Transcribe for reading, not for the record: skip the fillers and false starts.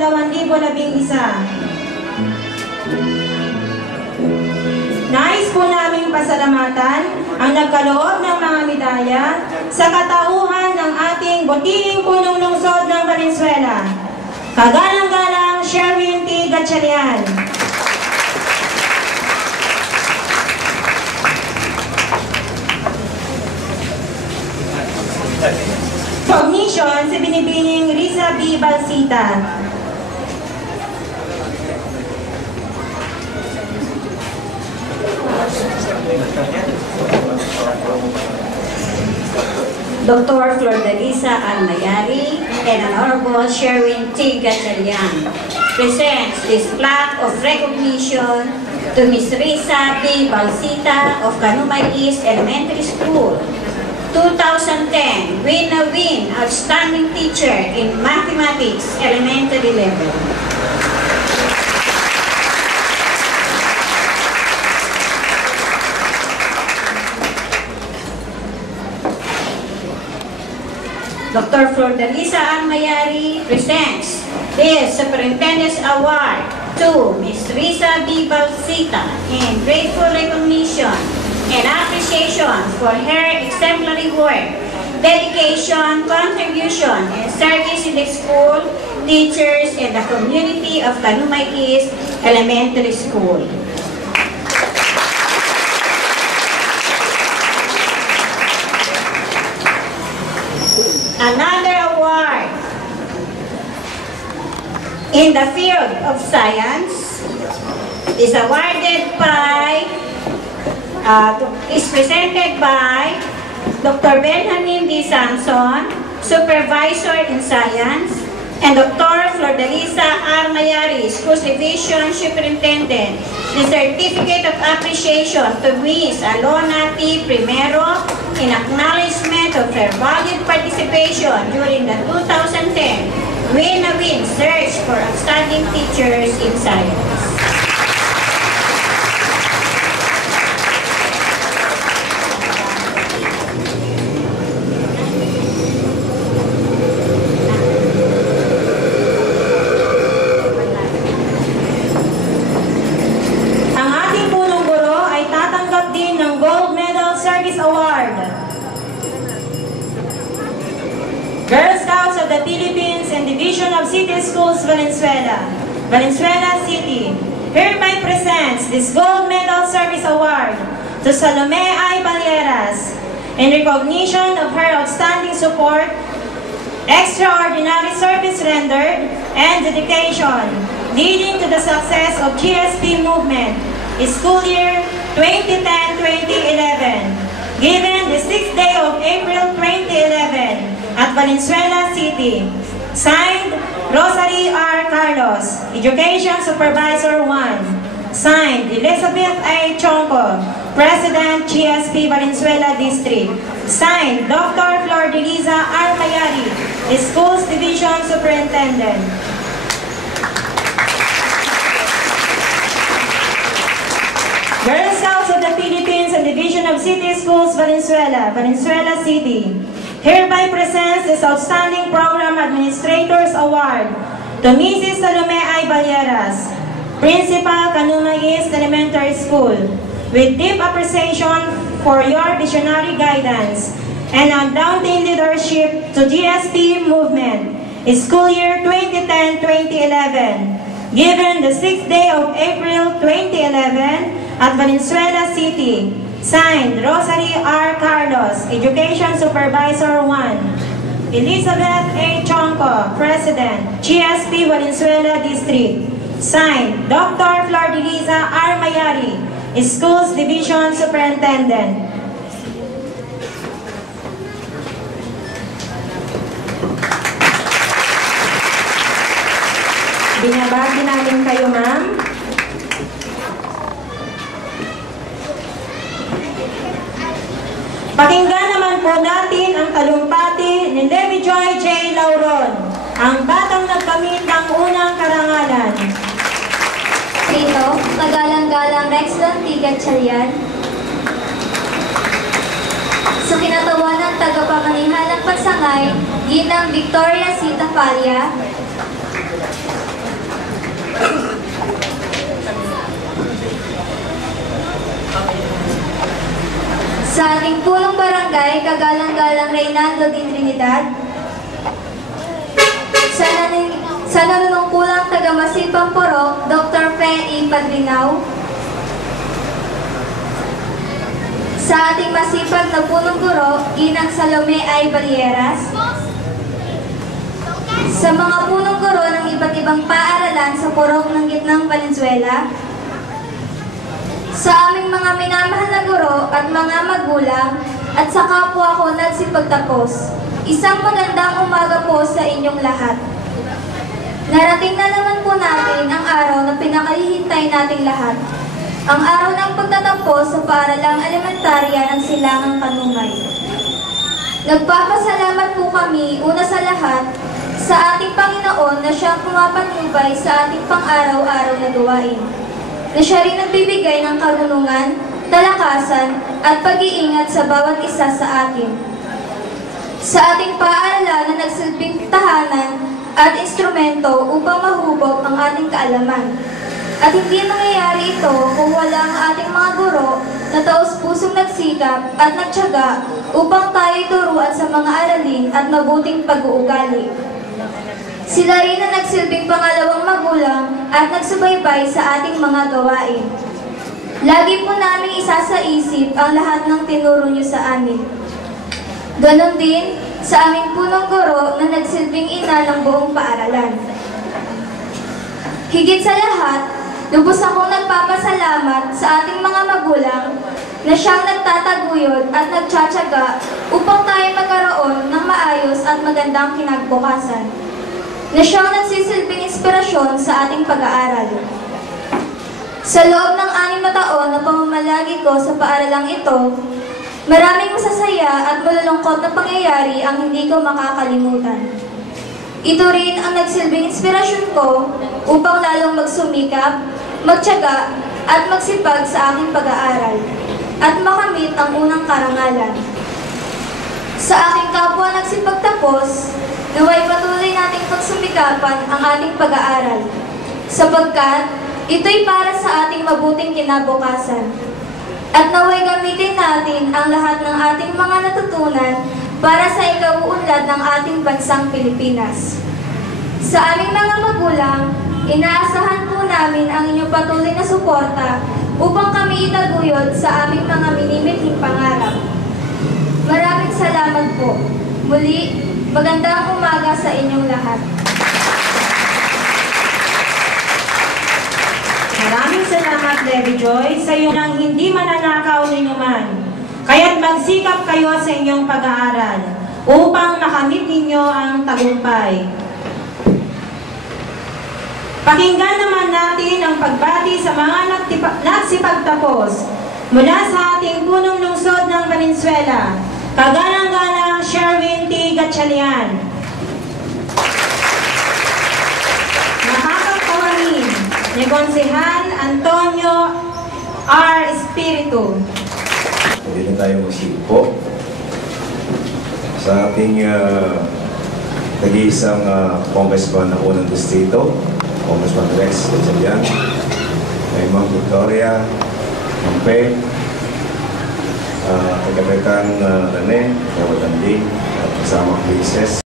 2011. Nais po naming pasalamatan ang nagkaloob ng mga medalya sa katauhan ng ating butihing punong lungsod ng Valenzuela. Kagalang-galang Sherwin T. Gatchalian. Cognition si Binibining Riza B. Balsita. Dr. Flordalisa Almayari and Honorable Sherwin T. Gatchalian presents this plaque of recognition to Ms. Riza B. Balsita of Kanumay East Elementary School, 2010 Win-a-Win Outstanding Teacher in Mathematics Elementary Level. Dr. Flordalisa Almayari presents this Superintendent's Award to Ms. Riza B. Balsita in grateful recognition and appreciation for her exemplary work, dedication, contribution, and service in the school, teachers, and the community of Kanumay East Elementary School. Another award in the field of science is awarded by, is presented by Dr. Benjamin D. Samson, Supervisor in Science, and Dr. Flordalisa Almayari, Schools Division Superintendent. The Certificate of Appreciation to Ms. Alona T. Primero in acknowledgement of her valued participation during the 2010 Win-a-Win Search for Outstanding Teachers in Science. Girl Scouts of the Philippines and Division of City Schools Valenzuela, Valenzuela City, hereby presents this Gold Medal Service Award to Salome I. Balieras in recognition of her outstanding support, extraordinary service rendered, and dedication leading to the success of GSP movement in school year 2010-2011, given the 6th day of April 2011, at Valenzuela City. Signed, Rosary R. Carlos, Education Supervisor 1. Signed, Elizabeth A. Chonco, President, GSP Valenzuela District. Signed, Dr. Flordalisa Almayari, Schools Division Superintendent. Girl Scouts of the Philippines and Division of City Schools Valenzuela, Valenzuela City, hereby presents this Outstanding Program Administrators Award to Mrs. Salome I. Balieras, Principal, Kanumay East Elementary School, with deep appreciation for your visionary guidance and undoubting leadership to GSP movement in school year 2010-2011, given the 6th day of April 2011 at Valenzuela City. Signed, Rosary R. Carlos, Education Supervisor 1. Elizabeth A. Chonco, President, GSP Valenzuela District. Signed, Dr. Flordalisa Almayari, Schools Division Superintendent. Binabati natin kayo, ma'am. Pakinggan naman po natin ang talumpati ni Levi Joy J. Lauron, ang batang nagkamit ng unang karangalan. Dito, kagalang-galang Rexlon T. Gatchalian. Sa kinatawanan tagapamanihan ng pagsangay, Ginang Victoria C. Tafalia. ating punong barangay, kagalang-galang Reynaldo D. Trinidad. Sa nanunungkulang taga-Masipang Porok, Dr. Fe E. Padrinaw. Sa ating masipag na punong guro, Ginang Salome I. Balieras. Sa mga punong guro ng iba't ibang paaralan sa Porok ng Gitnang Valenzuela. Sa aming mga minamahal na guro at mga magulang at sa kapwa ko nagsipagtapos, isang magandang umaga po sa inyong lahat. Narating na naman po natin ang araw na pinakahihintay nating lahat. Ang araw ng pagtatapos sa paaralang elementarya ng Silangang Kanumay. Nagpapasalamat po kami una sa lahat sa ating Panginoon na siyang pumapatnubay sa ating pang-araw-araw na gawain. Na siya rin nagbibigay ng karunungan, talakasan at pag-iingat sa bawat isa sa atin. Sa ating paaralan na nagsilbing tahanan at instrumento upang mahubog ang ating kaalaman. At hindi mangyayari ito kung wala ang ating mga guro na taos-pusong nagsikap at nagtiyaga upang tayo turuan sa mga aralin at mabuting pag-uugali. Sila rin na nagsilbing pangalawang magulang at nagsubaybay sa ating mga gawain. Lagi po namin isasaisip ang lahat ng tinuro niyo sa amin. Ganon din sa aming punong guro na nagsilbing ina ng buong paaralan. Higit sa lahat, lubos akong nagpapasalamat sa ating mga magulang na siyang nagtataguyod at nagtsatsaga upang tayo magkaroon ng maayos at magandang kinabukasan. Na siyang nagsisilbing inspirasyon sa ating pag-aaral. Sa loob ng 6 na taon na pamamalagi ko sa paaralang ito, maraming masasaya at malulungkot na pangyayari ang hindi ko makakalimutan. Ito rin ang nagsilbing inspirasyon ko upang lalong magsumikap, magtiyaga at magsipag sa aking pag-aaral at makamit ang unang karangalan. Sa aking kapwa nagsipagtapos, naway patuloy nating pagsumikapan ang ating pag-aaral sapagkat ito'y para sa ating mabuting kinabukasan. At naway gamitin natin ang lahat ng ating mga natutunan para sa ikauunlad ng ating bansang Pilipinas. Sa aming mga magulang, inaasahan po namin ang inyong patuloy na suporta upang kami itaguyod sa aming mga minimithing pangarap. Maraming salamat po. Muli, magandang umaga sa inyong lahat. Maraming salamat, Debbie Joy, sa iyo nang hindi mananakaw ninyo man. Kaya't magsikap kayo sa inyong pag-aaral upang makamit ninyo ang tagumpay. Pakinggan naman natin ang pagbati sa mga nagsipagtapos mula sa ating punong lungsod ng Valenzuela. Kagalang-galang Sherwin T. Gatchalian. Nakakatawanin ni Konsehal Antonio R. Espiritu. Hindi na tayo magsipo sa ating nag-iisang congressman ng unang distrito, Congressman Rex Gatchalian, kay Ma'am Victoria, Ma'am Pe, kay Kapitan Rene, kay Wadanding, at kasama Princess.